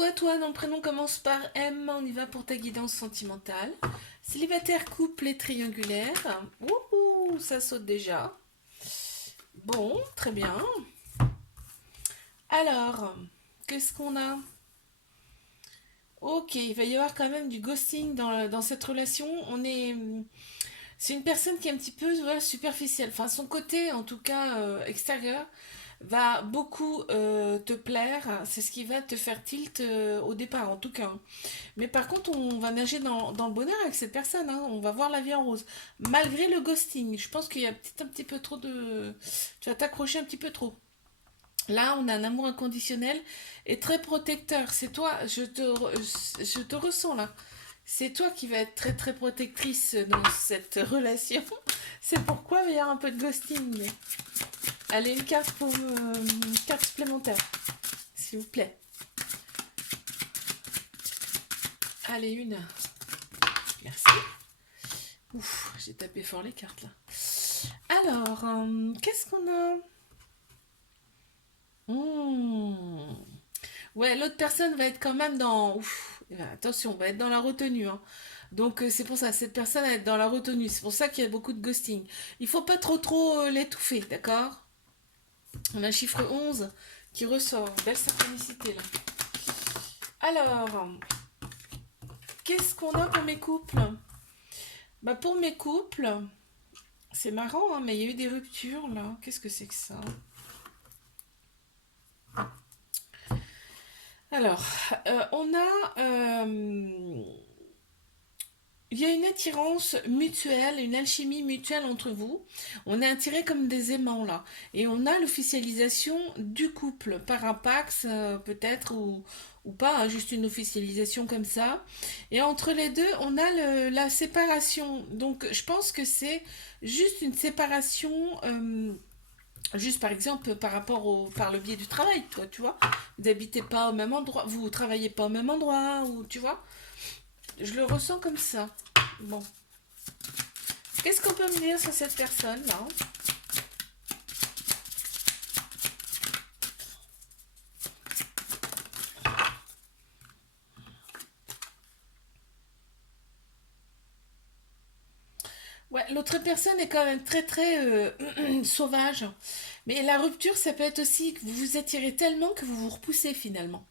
Coucou à toi, ton prénom commence par M, on y va pour ta guidance sentimentale. Célibataire, couple et triangulaire. Ouh, ça saute déjà. Bon, très bien. Alors, qu'est-ce qu'on a? Ok, il va y avoir quand même du ghosting dans cette relation. C'est une personne qui est un petit peu voilà, superficielle. Enfin, son côté, en tout cas extérieur, va beaucoup te plaire. C'est ce qui va te faire tilt au départ, en tout cas. Mais par contre, on va nager dans le bonheur avec cette personne, hein. On va voir la vie en rose. Malgré le ghosting, je pense qu'il y a peut-être un petit peu trop de... Tu vas t'accrocher un petit peu trop. Là, on a un amour inconditionnel et très protecteur. C'est toi, je te ressens là. C'est toi qui vas être très très protectrice dans cette relation. C'est pourquoi il y a un peu de ghosting. Allez, une carte supplémentaire, s'il vous plaît. Allez, une. Merci. Ouf, j'ai tapé fort les cartes là. Alors, qu'est-ce qu'on a? Hmm. Ouais, l'autre personne va être quand même dans... Ouf, attention, va être dans la retenue, hein. Donc c'est pour ça, cette personne va être dans la retenue. C'est pour ça qu'il y a beaucoup de ghosting. Il faut pas trop l'étouffer, d'accord? On a un chiffre 11 qui ressort. Belle synchronicité là. Alors, qu'est-ce qu'on a pour mes couples? Bah pour mes couples, c'est marrant, hein, mais il y a eu des ruptures là. Qu'est-ce que c'est que ça? Alors, on a... il y a une attirance mutuelle, une alchimie mutuelle entre vous. On est attirés comme des aimants là. Et on a l'officialisation du couple par un pax peut-être ou pas, hein, juste une officialisation comme ça. Et entre les deux, on a la séparation. Donc je pense que c'est juste une séparation, juste par exemple par rapport par le biais du travail, toi, tu vois. Vous n'habitez pas au même endroit, vous travaillez pas au même endroit, ou tu vois. Je le ressens comme ça. Bon. Qu'est-ce qu'on peut me dire sur cette personne-là? Ouais, l'autre personne est quand même très très sauvage. Mais la rupture, ça peut être aussi que vous vous attirez tellement que vous vous repoussez finalement.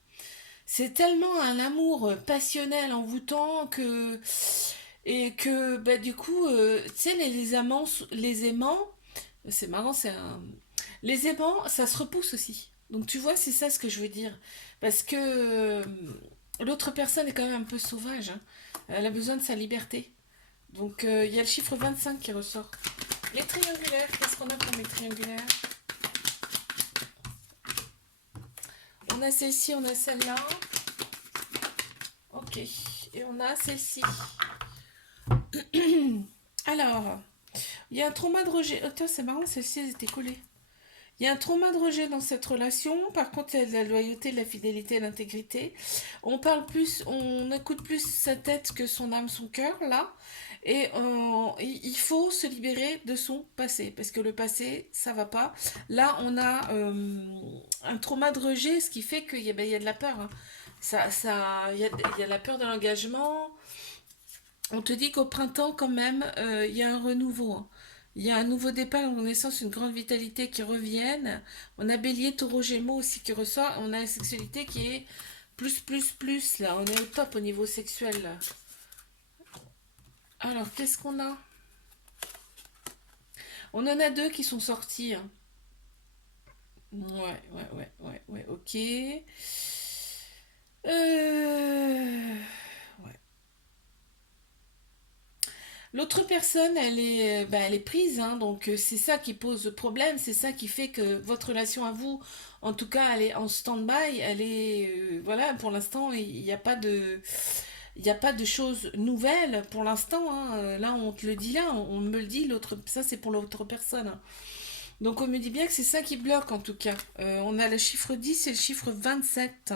C'est tellement un amour passionnel, envoûtant que et que bah du coup, tu sais les aimants, c'est marrant, les aimants, ça se repousse aussi. Donc tu vois, c'est ça ce que je veux dire, parce que l'autre personne est quand même un peu sauvage, hein. Elle a besoin de sa liberté. Donc il y a le chiffre 25 qui ressort. Les triangulaires, qu'est-ce qu'on a pour les triangulaires? On a celle-ci, on a celle-là. Ok. Et on a celle-ci. Alors, il y a un trauma de rejet. Oh, tiens, c'est marrant, celle-ci, elle était collée. Il y a un trauma de rejet dans cette relation. Par contre, il y a de la loyauté, de la fidélité, de l'intégrité. On parle plus, on écoute plus sa tête que son âme, son cœur, là. Et il faut se libérer de son passé. Parce que le passé, ça va pas. Là, on a un trauma de rejet, ce qui fait qu'il y a, ben, il y a de la peur, hein. Il y a la peur de l'engagement. On te dit qu'au printemps, quand même, il y a un renouveau, hein. Il y a un nouveau départ, une naissance, une grande vitalité qui reviennent. On a Bélier, Taureau, Gémeaux aussi qui ressort. On a la sexualité qui est plus, là. On est au top au niveau sexuel, là. Alors, qu'est-ce qu'on a? On en a deux qui sont sortis, hein. Ouais, ok. Ouais. L'autre personne, elle est prise, hein, donc c'est ça qui pose problème, c'est ça qui fait que votre relation à vous, en tout cas, elle est en stand-by, elle est, voilà, pour l'instant, il n'y a pas de, il n'y a pas de choses nouvelles pour l'instant, hein. Là, on te le dit là, on me le dit, l'autre, ça c'est pour l'autre personne, hein. Donc on me dit bien que c'est ça qui bloque en tout cas. On a le chiffre 10 et le chiffre 27.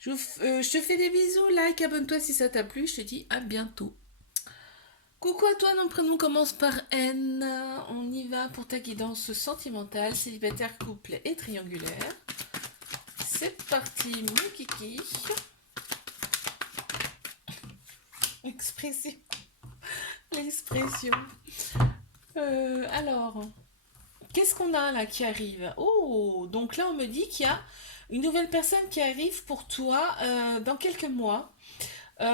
Je te fais des bisous, like, abonne-toi si ça t'a plu, je te dis à bientôt. Coucou à toi, mon prénom commence par N. On y va pour ta guidance sentimentale, célibataire, couple et triangulaire. c'est parti, mon kiki. Expression. L'expression. Alors, qu'est-ce qu'on a là qui arrive? Oh, donc là, on me dit qu'il y a une nouvelle personne qui arrive pour toi dans quelques mois.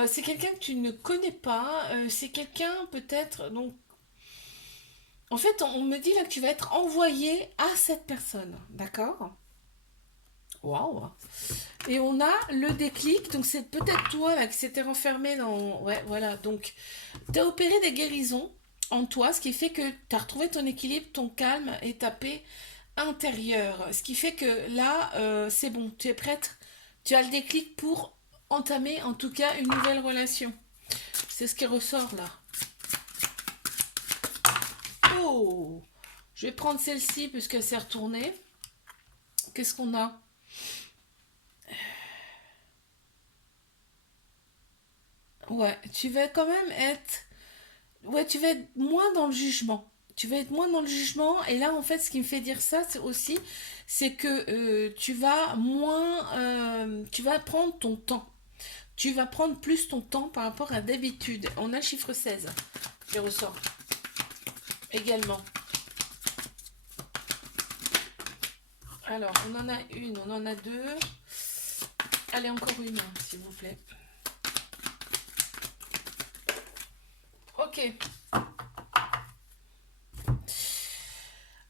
C'est quelqu'un que tu ne connais pas. C'est quelqu'un peut-être. Donc, en fait, on me dit là que tu vas être envoyé à cette personne. D'accord? Waouh! Et on a le déclic. Donc, c'est peut-être toi là qui s'était renfermé dans. Ouais, voilà. Donc, tu as opéré des guérisons en toi, ce qui fait que tu as retrouvé ton équilibre, ton calme et ta paix intérieure. Ce qui fait que là, c'est bon, tu es prête, tu as le déclic pour entamer en tout cas une nouvelle relation. C'est ce qui ressort là. Oh, je vais prendre celle-ci puisqu'elle s'est retournée. Qu'est-ce qu'on a? Ouais, tu vas quand même être. Ouais, tu vas être moins dans le jugement. Tu vas être moins dans le jugement. Et là, en fait, ce qui me fait dire ça, c'est aussi, c'est que tu vas moins. Tu vas prendre ton temps. Tu vas prendre plus ton temps par rapport à d'habitude. On a le chiffre 16 qui ressort également. Alors, on en a une, on en a deux. Allez, encore une, s'il vous plaît. Ok.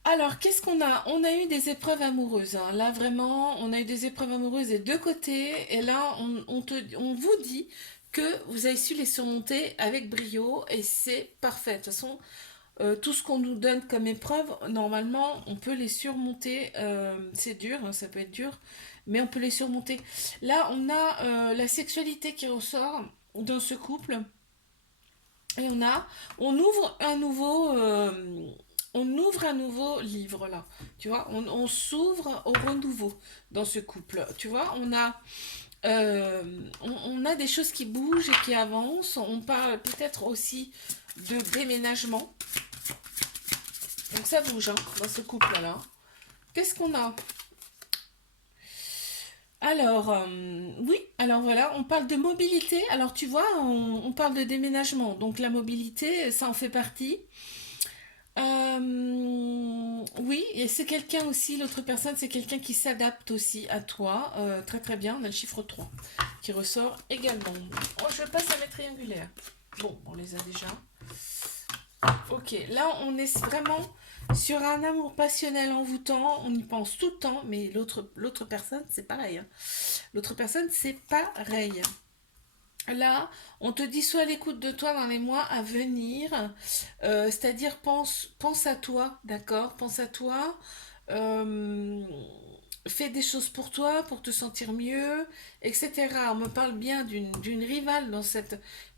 Alors, qu'est-ce qu'on a? On a eu des épreuves amoureuses, hein. Là, vraiment, on a eu des épreuves amoureuses des deux côtés. Et là, on vous dit que vous avez su les surmonter avec brio. Et c'est parfait. De toute façon, tout ce qu'on nous donne comme épreuve, normalement, on peut les surmonter. C'est dur, hein, ça peut être dur, mais on peut les surmonter. Là, on a la sexualité qui ressort dans ce couple. Et on ouvre un nouveau livre là. Tu vois, on s'ouvre au renouveau dans ce couple. Tu vois, on a des choses qui bougent et qui avancent. On parle peut-être aussi de déménagement. Donc ça bouge hein, dans ce couple-là. Qu'est-ce qu'on a? Alors, oui, alors voilà, on parle de mobilité. Alors tu vois, on parle de déménagement. Donc la mobilité, ça en fait partie. Oui, et c'est quelqu'un aussi, l'autre personne, c'est quelqu'un qui s'adapte aussi à toi. Très très bien, on a le chiffre 3 qui ressort également. Oh, je passe à mes triangulaires. Bon, on les a déjà. Ok, là on est vraiment sur un amour passionnel envoûtant, on y pense tout le temps, mais l'autre personne c'est pareil, hein. L'autre personne c'est pareil. Là, on te dit sois à l'écoute de toi dans les mois à venir, c'est-à-dire pense à toi, d'accord? Pense à toi, euh, fais des choses pour toi, pour te sentir mieux, etc. On me parle bien d'une rivale dans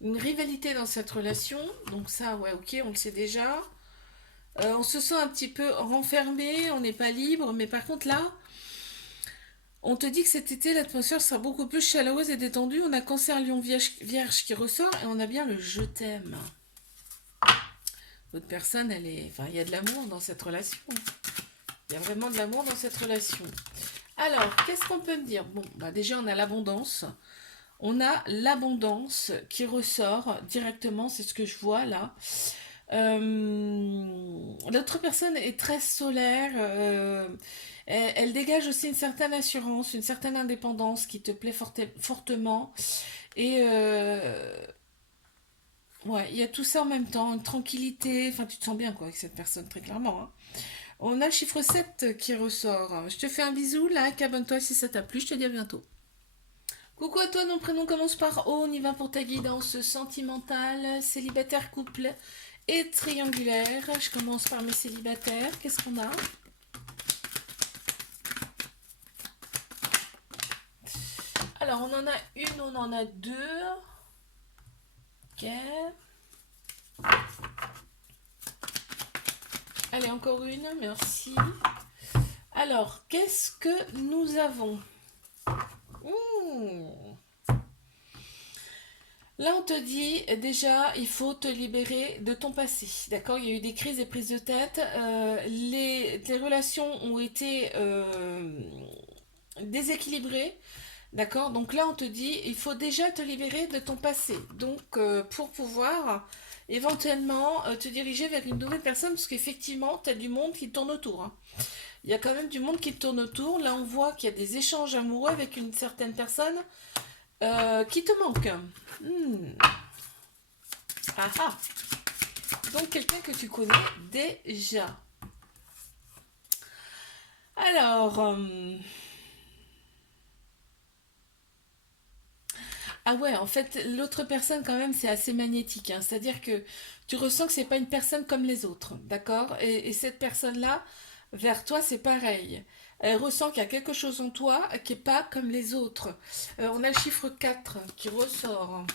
une rivalité dans cette relation, donc ça, ouais, ok, on le sait déjà. On se sent un petit peu renfermé, on n'est pas libre, mais par contre là, on te dit que cet été, l'atmosphère sera beaucoup plus chaleureuse et détendue. On a Cancer, Lion, Vierge qui ressort et on a bien le je t'aime. L'autre personne, elle est. Enfin, il y a de l'amour dans cette relation. Il y a vraiment de l'amour dans cette relation. Alors, qu'est-ce qu'on peut me dire? Bon, bah déjà, on a l'abondance. On a l'abondance qui ressort directement, c'est ce que je vois là. L'autre personne est très solaire. Elle dégage aussi une certaine assurance, une certaine indépendance qui te plaît fortement. Et ouais, il y a tout ça en même temps, une tranquillité. Enfin, tu te sens bien quoi avec cette personne, très clairement, hein. On a le chiffre 7 qui ressort. Je te fais un bisou, like, abonne-toi si ça t'a plu. Je te dis à bientôt. Coucou à toi, nom prénom commence par O. On y va pour ta guidance sentimentale, célibataire, couple et triangulaire. Je commence par mes célibataires. Qu'est-ce qu'on a? Alors, on en a une, on en a deux. Ok. Allez, encore une, merci. Alors, qu'est-ce que nous avons? Mmh. Là, on te dit déjà, il faut te libérer de ton passé. D'accord? Il y a eu des crises et prises de tête. Les relations ont été déséquilibré. D'accord? Donc là, on te dit, il faut déjà te libérer de ton passé. Donc, pour pouvoir éventuellement te diriger vers une nouvelle personne, parce qu'effectivement, tu as du monde qui tourne autour. Hein. Il y a quand même du monde qui tourne autour. Là, on voit qu'il y a des échanges amoureux avec une certaine personne qui te manque. Hmm. Ah ah. Donc, quelqu'un que tu connais déjà. Alors, ah ouais, en fait, l'autre personne, quand même, c'est assez magnétique. Hein. C'est-à-dire que tu ressens que c'est pas une personne comme les autres. D'accord? Et cette personne-là, vers toi, c'est pareil. Elle ressent qu'il y a quelque chose en toi qui est pas comme les autres. On a le chiffre 4 qui ressort.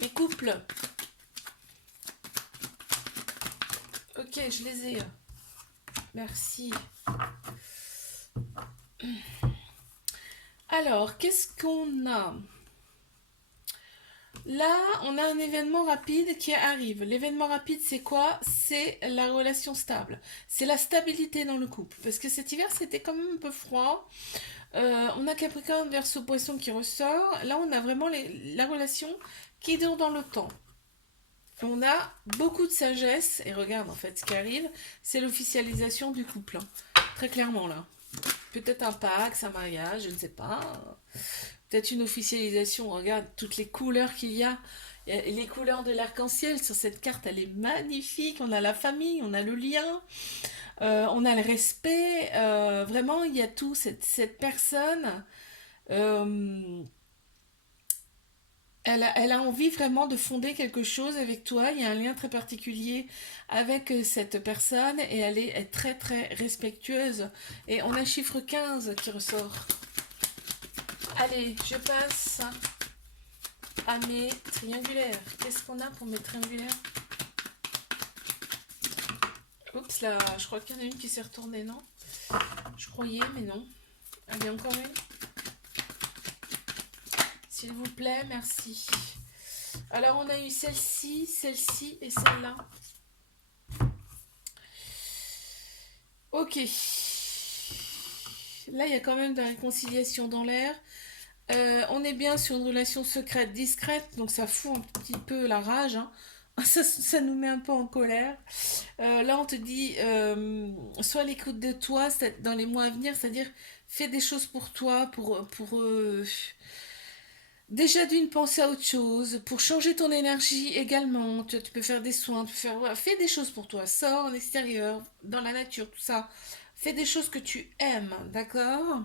Les couples. Ok, je les ai. Merci. Alors, qu'est-ce qu'on a? Là, on a un événement rapide qui arrive. L'événement rapide, c'est quoi? C'est la relation stable. C'est la stabilité dans le couple. Parce que cet hiver, c'était quand même un peu froid. On a Capricorne, Verseau, Poisson qui ressort. Là, on a vraiment la relation qui dure dans le temps. On a beaucoup de sagesse. Et regarde, en fait, ce qui arrive, c'est l'officialisation du couple. Hein. Très clairement, là. Peut-être un Pax, un mariage, je ne sais pas. Peut-être une officialisation. Regarde toutes les couleurs qu'il y a. Et les couleurs de l'arc-en-ciel sur cette carte, elle est magnifique. On a la famille, on a le lien, on a le respect. Vraiment, il y a tout. Cette personne, euh, elle a envie vraiment de fonder quelque chose avec toi. Il y a un lien très particulier avec cette personne et elle est très très respectueuse. Et on a chiffre 15 qui ressort. Allez, je passe à mes triangulaires. Qu'est-ce qu'on a pour mes triangulaires? Oups là, je crois qu'il y en a une qui s'est retournée, non? Je croyais, mais non. Allez, encore une. S'il vous plaît, merci. Alors, on a eu celle-ci et celle-là. Ok. Là, il y a quand même de la réconciliation dans l'air. On est bien sur une relation secrète, discrète, donc ça fout un petit peu la rage. Hein. Ça nous met un peu en colère. Là, on te dit, sois à l'écoute de toi dans les mois à venir, c'est-à-dire fais des choses pour toi, déjà d'une penser à autre chose, pour changer ton énergie également. Tu peux faire des soins, voilà, fais des choses pour toi, sors en extérieur, dans la nature, tout ça. Fais des choses que tu aimes, d'accord?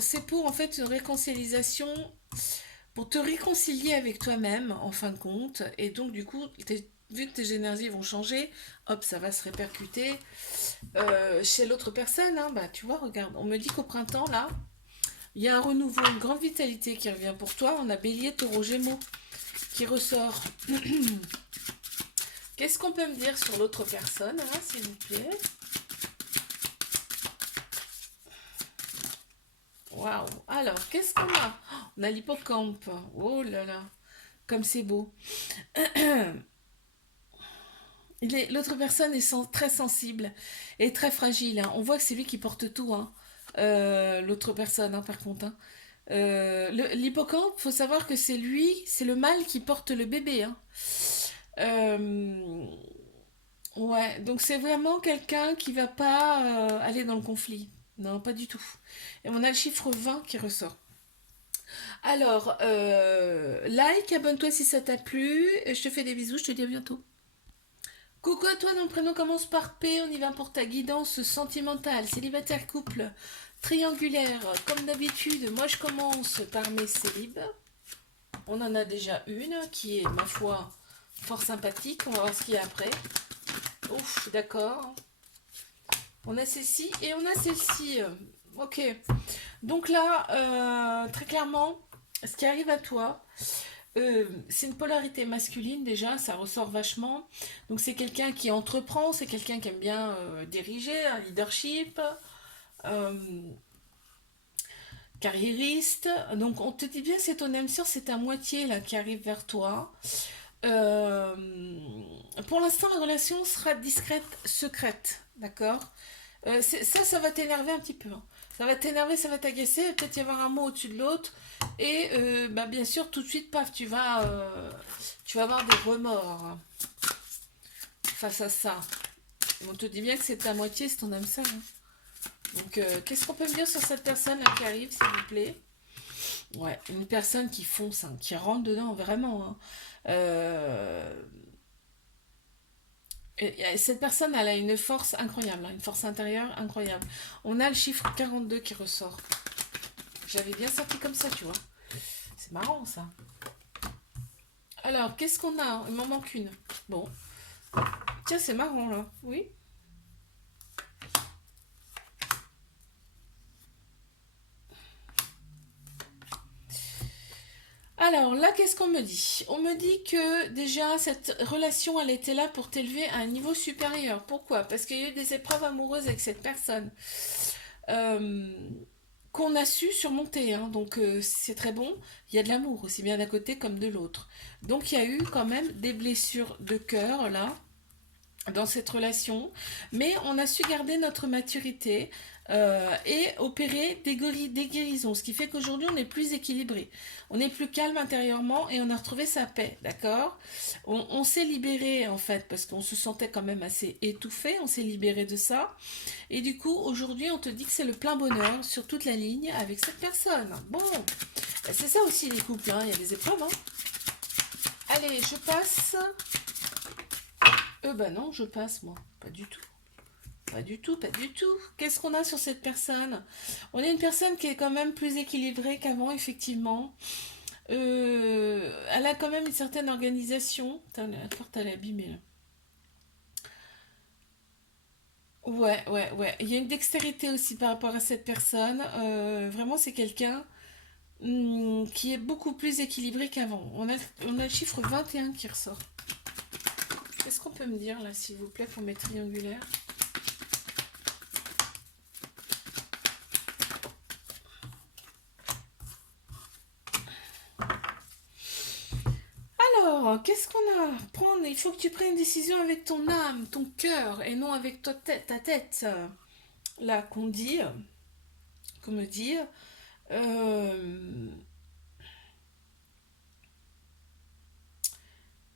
C'est pour en fait une réconciliation, pour te réconcilier avec toi-même en fin de compte. Et donc du coup, vu que tes énergies vont changer, hop, ça va se répercuter chez l'autre personne. Hein. Bah, tu vois, regarde, on me dit qu'au printemps, là, il y a un renouveau, une grande vitalité qui revient pour toi. On a Bélier, Taureau, Gémeaux qui ressort. Qu'est-ce qu'on peut me dire sur l'autre personne, hein, s'il vous plaît? Waouh. Alors, qu'est-ce qu'on a? On a l'hippocampe. Oh là là, comme c'est beau. L'autre personne est très sensible et très fragile. Hein. On voit que c'est lui qui porte tout. Hein. L'autre personne, hein, par contre. Hein. L'hippocampe, faut savoir que c'est lui, c'est le mâle qui porte le bébé. Hein. Euh, ouais, donc c'est vraiment quelqu'un qui va pas aller dans le conflit. Non, pas du tout. Et on a le chiffre 20 qui ressort. Alors, like, abonne-toi si ça t'a plu. Je te fais des bisous, je te dis à bientôt. Coucou à toi, ton prénom commence par P, on y va pour ta guidance sentimentale, célibataire, couple, triangulaire. Comme d'habitude, moi je commence par mes célibes. On en a déjà une qui est, ma foi, fort sympathique. On va voir ce qu'il y a après. Ouf, d'accord. On a celle-ci et on a celle-ci. Ok. Donc là, très clairement, ce qui arrive à toi, c'est une polarité masculine déjà, ça ressort vachement. Donc c'est quelqu'un qui entreprend, c'est quelqu'un qui aime bien diriger, un leadership, euh, carriériste. Donc on te dit bien c'est ton âme sœur, c'est ta moitié là qui arrive vers toi. Euh, pour l'instant la relation sera discrète, secrète, d'accord? Ça va t'énerver un petit peu, hein. Ça va t'énerver, ça va t'agacer, il va peut-être y avoir un mot au-dessus de l'autre. Et bah, bien sûr, tout de suite, paf, tu vas avoir des remords, hein, face à ça. On te dit bien que c'est ta moitié, c'est ton âme sœur, hein. Donc, qu'est-ce qu'on peut me dire sur cette personne là qui arrive, s'il vous plaît? Ouais, une personne qui fonce, hein, qui rentre dedans, vraiment, hein. Euh, et cette personne, elle a une force incroyable, hein, une force intérieure incroyable. On a le chiffre 42 qui ressort. J'avais bien sorti comme ça, tu vois. C'est marrant, ça. Alors, qu'est-ce qu'on a? Il m'en manque une. Bon. Tiens, c'est marrant, là. Oui. Alors, là, qu'est-ce qu'on me dit? On me dit que déjà, cette relation, elle était là pour t'élever à un niveau supérieur. Pourquoi? Parce qu'il y a eu des épreuves amoureuses avec cette personne. Euh, qu'on a su surmonter, hein. Donc c'est très bon. Il y a de l'amour aussi bien d'un côté comme de l'autre. Donc il y a eu quand même des blessures de cœur là dans cette relation, mais on a su garder notre maturité et opérer des guérisons, ce qui fait qu'aujourd'hui on est plus équilibré, on est plus calme intérieurement et on a retrouvé sa paix, d'accord. On s'est libéré en fait parce qu'on se sentait quand même assez étouffé, on s'est libéré de ça et du coup aujourd'hui on te dit que c'est le plein bonheur sur toute la ligne avec cette personne. Bon, c'est ça aussi les couples, hein. Il y a des épreuves, hein. Allez, je passe. Bah non, je passe moi. Pas du tout. Pas du tout, pas du tout. Qu'est-ce qu'on a sur cette personne? On a une personne qui est quand même plus équilibrée qu'avant, effectivement. Elle a quand même une certaine organisation. Putain, la carte, elle est abîmée, là. Ouais, ouais, ouais. Il y a une dextérité aussi par rapport à cette personne. Vraiment, c'est quelqu'un qui est beaucoup plus équilibré qu'avant. On a le chiffre 21 qui ressort. Qu'est-ce qu'on peut me dire, là, s'il vous plaît, pour mes triangulaires? Alors, qu'est-ce qu'on a? Prendre, il faut que tu prennes une décision avec ton âme, ton cœur, et non avec ta tête. Là, qu'on me dit. Euh,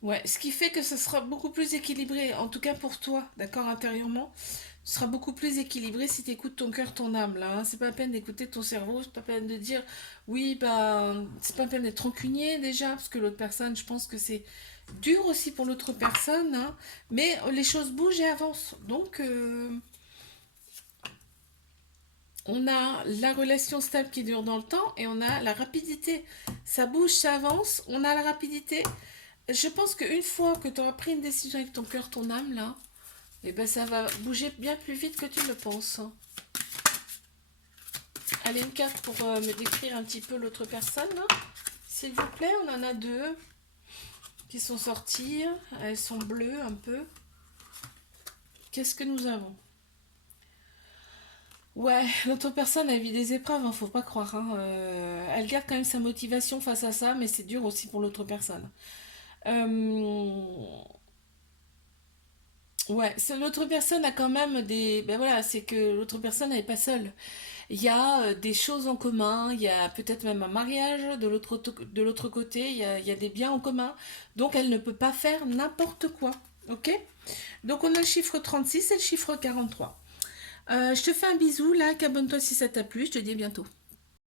ouais, ce qui fait que ce sera beaucoup plus équilibré, en tout cas pour toi, d'accord, intérieurement. Ce sera beaucoup plus équilibré si tu écoutes ton cœur, ton âme, là, hein. C'est pas la peine d'écouter ton cerveau, c'est pas la peine de dire, oui, bah, c'est pas la peine d'être rancunier déjà, parce que l'autre personne, je pense que c'est dur aussi pour l'autre personne, hein, mais les choses bougent et avancent. Donc, on a la relation stable qui dure dans le temps et on a la rapidité. Ça bouge, ça avance, on a la rapidité. Je pense qu'une fois que tu auras pris une décision avec ton cœur, ton âme, là, eh ben ça va bouger bien plus vite que tu le penses. Allez, une carte pour me décrire un petit peu l'autre personne, là. S'il vous plaît, on en a deux qui sont sorties. Elles sont bleues un peu. Qu'est-ce que nous avons? Ouais, l'autre personne a vu des épreuves, hein, faut pas croire, hein. Elle garde quand même sa motivation face à ça, mais c'est dur aussi pour l'autre personne. Euh, Ouais, l'autre personne a quand même des... Ben voilà, c'est que l'autre personne n'est pas seule. Il y a des choses en commun, il y a peut-être même un mariage de l'autre côté, il y a des biens en commun. Donc elle ne peut pas faire n'importe quoi. Ok? Donc on a le chiffre 36 et le chiffre 43. Je te fais un bisou, là, abonne-toi si ça t'a plu, je te dis à bientôt.